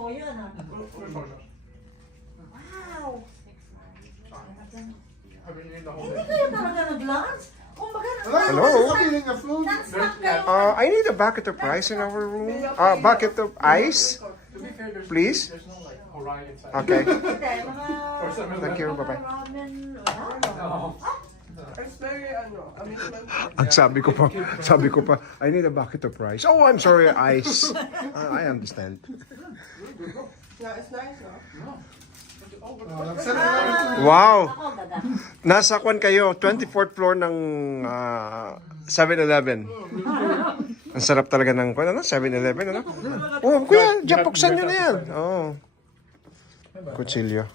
toyo na. Wow! Hindi kayo talaga nag-lunch? Hello? Non-stop kayo. I need a bucket of rice in our room. Bucket of ice, please. There's no like Orion inside. Okay. Hindi, mga... Thank you. Bye-bye. Ramen. Wow. It's very, amusement. Ang sabi ko pa, I need a bucket of rice. Oh, I'm sorry, ice. I understand. Yeah, it's nice, no? Wow. Ako, gaga. Nasa kwan kayo, 24th floor ng 7-Eleven. Ang sarap talaga ng kwan, ano? 7-Eleven, ano? Oh, kuya, diyan, buksan nyo na yan. Oh. Kutsilyo.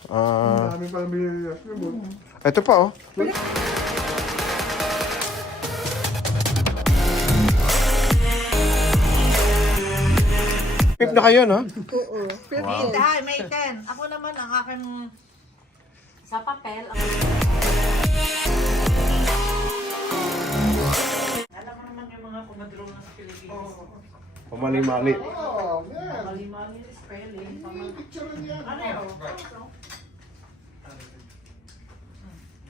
Ito pa, oh. Pip na kayo, no? May 10. Ako naman, ang aking sa papel. Alam mo naman yung mga kumadrong ng Pilipinas. Pamali-mali. Mali-mali yung spelling. Ano yun?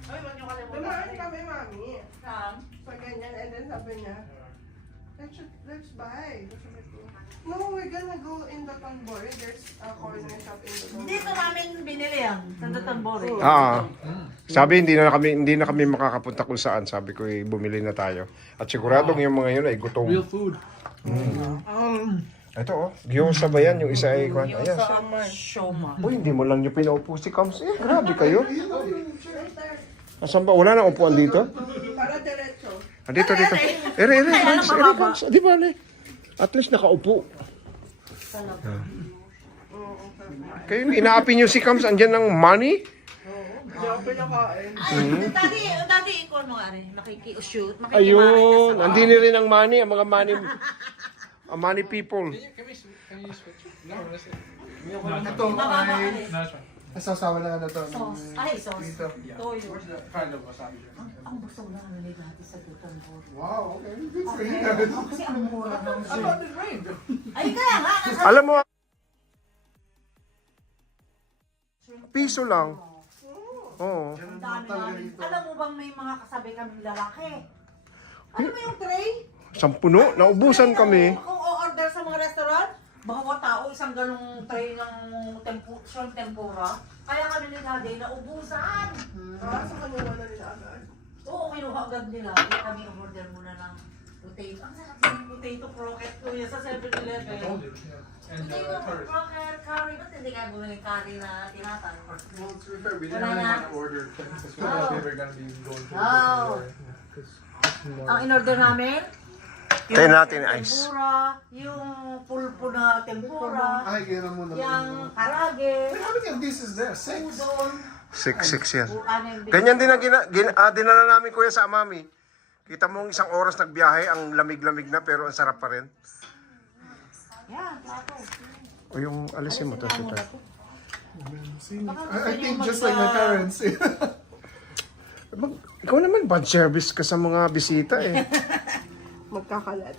Ay, wag niyo kalimutan. Dumaan kami, mami. Saan? Sa ganyan, and then sabi niya, let's buy. No, we're gonna go in the Tambore. There's a corner shop in the Tambore. Dito namin binili yan. Sa Datambore. Sabi hindi na kami makakapunta kung saan. Sabi ko bumili na tayo. At siguradong yung mga yun ay gutom. Real food. Ito oh, gyoza ba yan? Yung isa ay kwan. Ayan. Sa Shoma. Uy, hindi mo lang yung pinaupo si Kams. Grabe kayo. Asan ba? Wala na upuan dito? Para diretso. Dito. Ere, Kams. Di ba, at least nakaupo. Kayo, inaapi nyo si Kams, andyan ng money? Hindi ako pinakain. Dati ikaw ano nga rin, makiki-shoot, Ayun, andini rin ang money, ang mga money people. Can you switch it? No, that's it. Ito ay Nice one. nasasawa na to. Sauce. Ay, sauce. Dito. Toyo. Where's the kind of wasabi? Ang gusto ko lang nila dati sa Datambore. Wow, okay. Good for Okay. you. Kasi ang mura ng I thought it rained. Ay, kaya nga. Alam mo, piso lang. Oo. Ang dami namin. Alam mo bang may mga kasabi kaming lalaki? Ano ba yung tray? Sampuno, naubusan kami. Kung o-order sa mga restaurant, bawat tao isang ganong tray ng shrimp tempura. Kaya kami ni Daddy naubusan. Sa kanila na nila agad. Oo, kinuha agad nila. Kaya kami order muna ng potato. Ang sarap ng potato croquette ko yan sa 7-Eleven. And Potato curry. croquette, curry. Ba't hindi ka bumili curry na tinatan? Well, to be fair, we didn't Wala really na. want to order because we Oh. thought we were going to be going to the Oh. store. Because Ang in-order namin, Tayo natin ice. tempura, yung pulpo na tempura, Ay, kaya mo naman. yung karage, How many of these is there? 6? udon. 6 yan. Ano yung Ganyan din ang dinala namin kuya sa Amami. Kita mo isang oras nagbiyahe, ang lamig-lamig na pero ang sarap pa rin. Yan, plato. O yung alisin mo to. Alisin mo na to. I think just like my parents. Ikaw naman, bad service ka sa mga bisita eh. Magkakalat.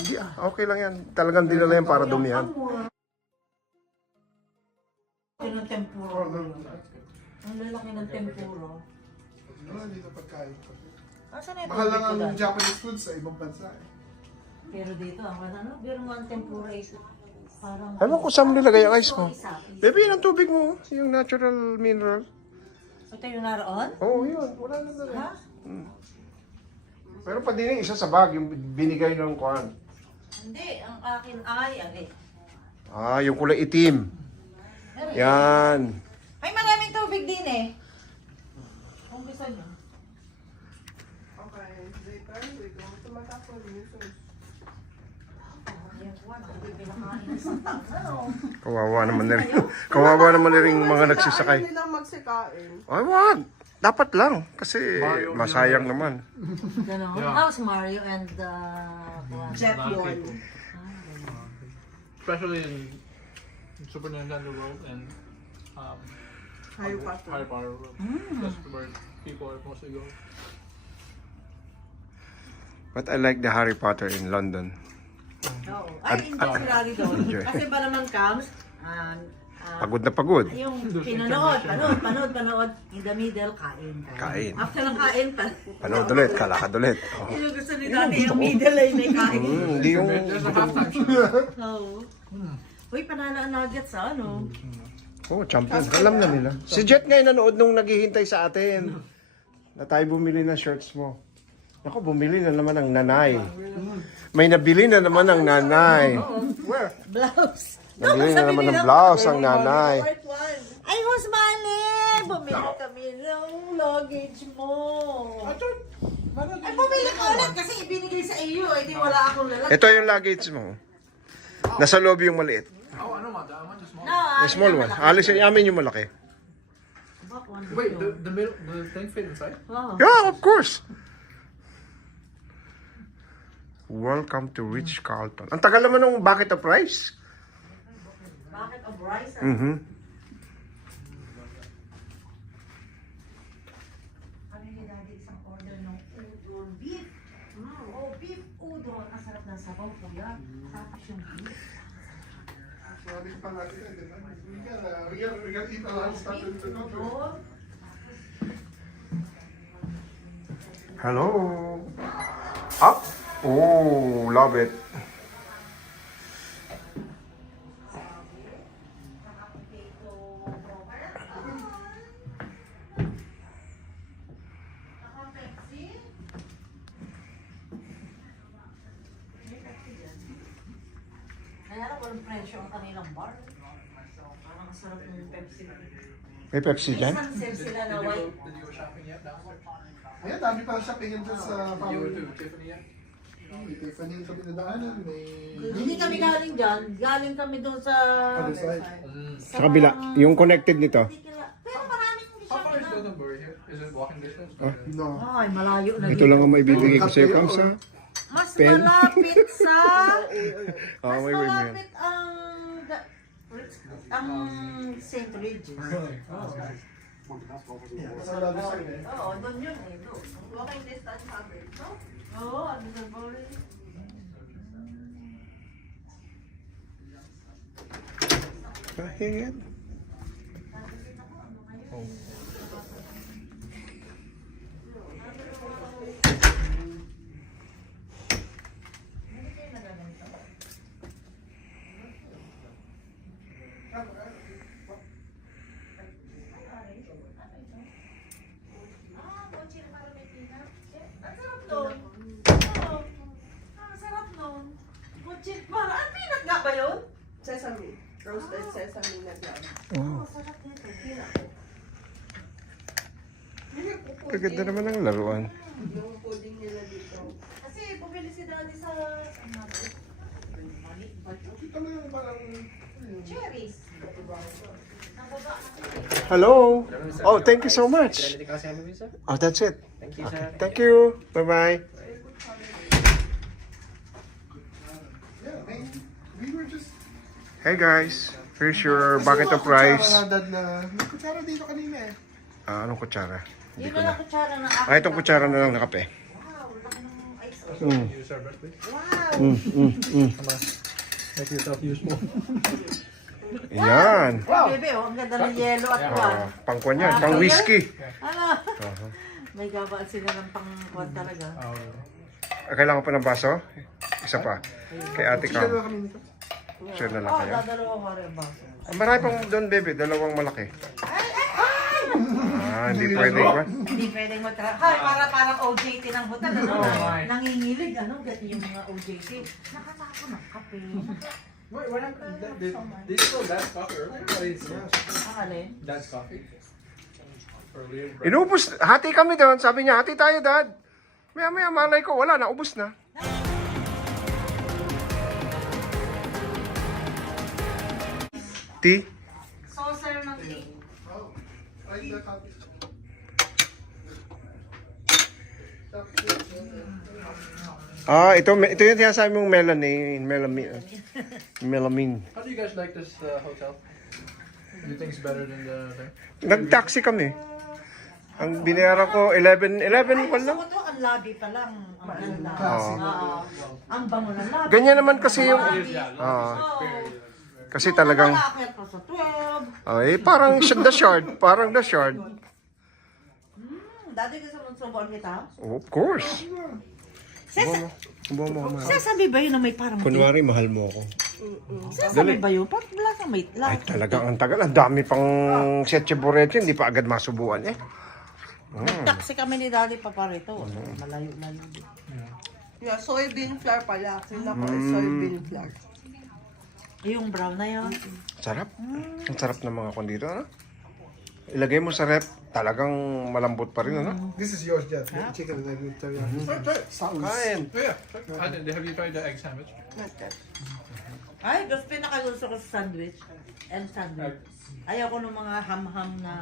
Hindi okay lang yan. Talagang dinala yan para dumihan. Ang ng tempura. Ang lalaki ng tempura. Dito pagkain. Asan na ito? Mahal lang ang Dito, Japanese food sa ibang bansa. pero dito, ang ano, pero ang tempura is parang... Alam ko saan mo nilagay ang ice mo. Isa. Baby, yan ang tubig mo. Yung natural mineral. Ito yung naroon? Oo, yun. Wala na na. Ha? Pero pa din isa sa bag, yung binigay ng kuhan. Hindi, ang akin ay, Yung kulay itim. Yan. Ay, maraming tubig din eh. Umpisa nyo. Okay, later we go to Matapos. Yan po, hindi pinakain isang tao. Kawawa naman na rin. Kawawa naman na rin mga nagsisakay. Ayaw nilang magsikain. Ay, wag. Dapat lang. Kasi masayang naman. Ganon? Yeah. Oh, si Mario and Jet Lot of one. people. Especially in Super Nintendo World and Harry Potter. Harry Potter World. That's where people are mostly going. But I like the Harry Potter in London. Oo. Ay, enjoy si Lali doon. Enjoy. Kasi ba naman comes, Pagod na pagod. Yung panood, in the middle, kain. Kain. After ng kain, Panood ulit, kalakad ulit. Oh. yung gusto ni Daddy, yung middle ay may kain. Hindi yung... There's a halftime show. Oo. Uy, panalo ang nuggets sa ano. Oh, champion. Alam na nila. Si Jet ngayon nanood nung naghihintay sa atin. Na tayo bumili ng shirts mo. Ako, bumili na naman ng nanay. May nabili na naman ng nanay. Where? Blouse. Nabili na naman ng blouse ang nanay. White one. Ay, Husmane! Bumili kami ng luggage mo. Ay, bumili ka ulit kasi ibinigay sa iyo. Eh, di wala akong lalaki. Ito yung luggage mo. Nasa loob yung maliit. Oh, I know about that one. The small. No, Yung small one. Alis yung amin yung malaki. Wait, the middle, the thing fit inside? Oh. Yeah, of course. Welcome to Rich Carlton. Ang tagal naman ng bucket of rice. Bucket of rice. Mhm. Kami ni Daddy isang order ng udon. Beef. Oh, beef udon. Ang sarap ng sabaw, kuya. Tapos yung beef. Sabi pa nga nila, di ba? We gotta eat a lot of stuff in the country. Udon. Hello. Up. Oh, love it. Kaya lang walang presyo ang kanilang bar. Parang sarap ng Pepsi. May Pepsi dyan? Isang sale sila na white. Did you go shopping yet downstairs? Ayan, dami pa shopping yun dyan sa You went Power. to Tiffany yet? May Tiffany kami nadaanan, may... Hindi kami galing dyan. Galing kami doon sa... Other side. Sa kabila. Yung connected nito. Pero maraming hindi How siya far is na. Gothenburg here? Is it walking distance? No. Ay, malayo na Ito lang ang maibibigay ko sa iyo, Kamsa. Mas Pen. malapit sa... Oh, Mas may win. malapit ang St. Regis. Really? Yeah, sa other side eh. Oo, doon yun eh. Doon. Walking distance covered, no? Oo, ano sa bawal. Bakit? Ang sarap nun. Oo. Ang sarap nun. Butchit para. Ang peanut nga ba yun? Sesame. Roasted sesame na jam. Oo, sarap nito. Peanut. Kaganda naman ang laruan. Yung pudding nila dito. Kasi bumili si Daddy sa... Ano ba? Mali ba ito? Kita mo yung parang... Cherries. Ang baba na. Hello. Oh, thank you so much. Oh, that's it. Thank you, sir. Thank you. Bye-bye. Yeah, we were just... Hey guys. Here's your bucket of rice. Kutsara nga, Dad, na... May kutsara dito kanina eh. Anong kutsara? Hindi Yun ko na na. lang kutsara ng akin. Itong kutsara na lang na kape. Wow, laki ng ice. You serve it, please. Wow. Come on. Make yourself useful. Yan. Bebe, oh, ang ganda ng yellow at one. Pangkwan yan. Pang whiskey. Ano? May gabaan sila ng pang-kwan talaga. Kailangan pa ng baso? Isa pa. Kay ate Sila Cam. na kami nito. Sure na lang Oh, kayo. dadalawa ko rin ba? Marami pang doon, baby. Dalawang malaki. Hindi pwede ba? Hindi pwedeng magtra... Hay, parang OJT ng hotel, ano? Nangingilig, ano? Ganyan yung mga OJT. Nakatako ng kape. What happened? They stole Dad's coffee earlier? Alin? Dad's coffee? Earlier. Inubos. Hati kami doon. Sabi niya, hati tayo, dad. Maya-maya, malay ko. Wala, naubos na. Tea? Saucer ng tea. Oh, right the copy. Ito yung sinasabi mong melamine. Melamine. How do you guys like this hotel? Do you think it's better than the thing? Nag-taxi kami. Ang binayaran ko, 11 Ay, pa gusto lang. ko to, ang labi pa lang. Ang ganda. Classic. Oo. Ang bango ng labi. Ganyan naman kasi yung... Labi. Ah. Oo. Kasi talagang, Nakaakyat pa sa 12. ay, parang the shard. Parang the shard. Dati ka sa magsubuan kita? Of course. Buwan mo. Sasabi ba yun na may parang Kunwari, mahal mo ako. Sasabi ba yun? Pag wala kang may Ay, talagang ang tagal. Ang dami pang Sete Borracho. Hindi pa agad masubuan eh. Taxi kami ni Daddy paparito. Malayo-layo din. Yeah, soybean flour pala. Sila ko is soybean flour. Yung brown na yun. Sarap. Ang sarap ng mga kondito, ano? Ilagay mo sa rep, talagang malambot pa rin, ano? This is yours, Jet. Chicken and egg with teriyaki. Try it. Kain. Oh, yeah. Have you tried the egg sandwich? Not that. Ay, gusto pinakagusto ko sa sandwich. And sandwich. Ayaw ko ng mga ham-ham na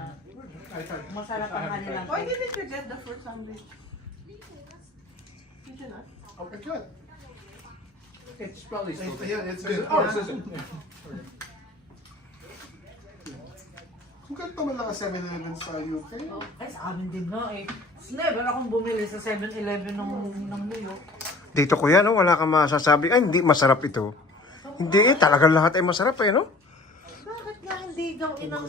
I tried. masarap ang kanilang. Why didn't you get the fruit sandwich? Did you not? Okay, good. It's probably still Yeah, it's good. Oh, it's good. Kung ganito man lang ang 7-Eleven sa UK, Ay, sa amin din nga eh. Never akong bumili sa 7-Eleven ng New York. Dito kuya, no? Wala kang masasabi. Ay, hindi, masarap ito. Hindi eh, talagang lahat ay masarap eh, no? Bakit nga hindi gawin ng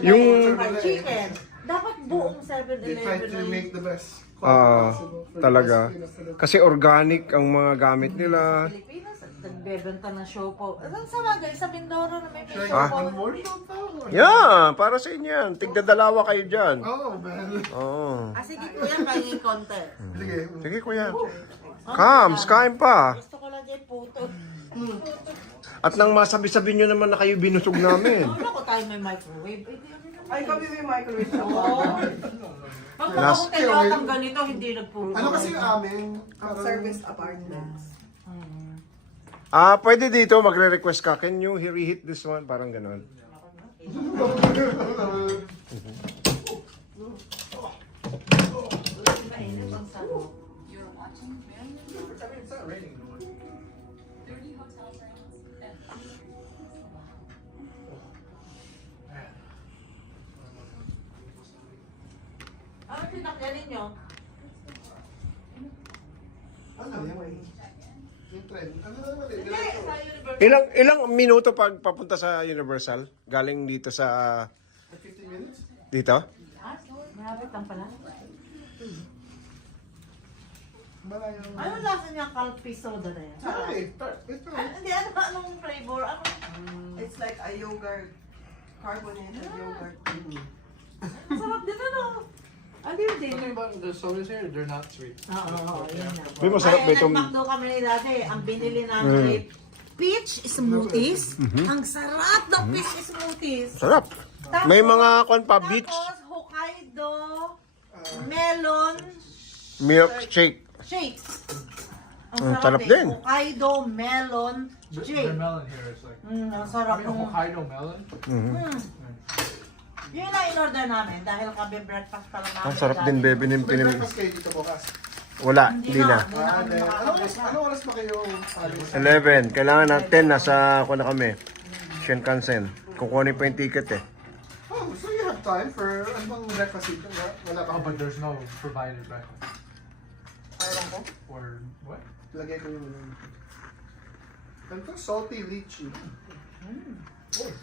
Yung- fried chicken? Dapat buong they try 7-Eleven to na make the best Ah, possible for the talaga. best Filipino. Kasi organic ang mga gamit nila. Pilipinas at nagbebenta ng siopaw. Ang sa bagay, sa Mindoro na may Try siopaw. one more show? Yeah, para sa inyo yan. Tigdadalawa kayo dyan. Oh, man. Oo. Ah, sige kuya, pahingin konti. Sige. Sige kuya. Kams, kain pa. Gusto ko lang dyan puto. At nang masabi-sabi nyo naman na kayo binusog namin. Wala ko tayo may microwave. Eh, di kami naman. Ay, kami may microwave sa Oo. Pag ako kailangan ganito, hindi nagpuro. Ano kasi yung amin? service apartments. Pwede dito, magre-request ka. Can you reheat this one? Parang ganon. Mainit ang sarap. I mean, it's not raining. No more. Ano pinakyan ninyo? Ano yan? Yung trend. Ano naman eh? Hindi, sa Universal. Ilang minuto pag papunta sa Universal? Galing dito sa... 15 minutes? Dito? Ah, malapit lang pala. Malayo. Ano lasa niya kalpi soda na yan? Ay, ito. Hindi, anong flavor? Ano? It's like a yogurt. Carbonated yogurt. Sarap din ano? Ano yun din? The thing about the sodas here, they're not sweet. Oo, yun na. Uy, masarap ba Ay, itong... nag-McDo kami ni dati. Ang binili namin ay peach smoothies. Ang sarap ng peach smoothies. Sarap. May mga kwan pa, beach Tapos Hokkaido, melon, milkshake. shake. Ang sarap din. Hokkaido melon The shake. melon here is like, Ang sarap I mean, ng... Hokkaido melon. Yun na in-order namin dahil kami breakfast pa lang namin. Ang sarap din, bebe. May breakfast kayo dito bukas. Wala, hindi na. Anong oras ba kayo alis? 11. Kailangan na 10. Nasa ako na kami. Shinkansen. Kukunin pa yung ticket eh. Oh, so you have time for ano bang breakfast dito? Wala pa. Oh, but there's no provided breakfast. Alam ko. Or what? Lagay ko yung ano to? Salty lychee. Lychee.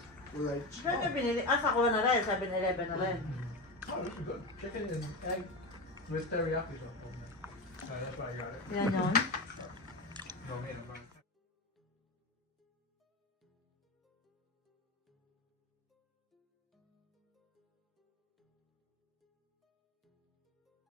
Saan nyo binili? Ah, sa kuha na rin. 7-Eleven na rin. Oh, this is good. Chicken and egg with teriyaki sauce. So that's why I got it. Yan yun. No, man,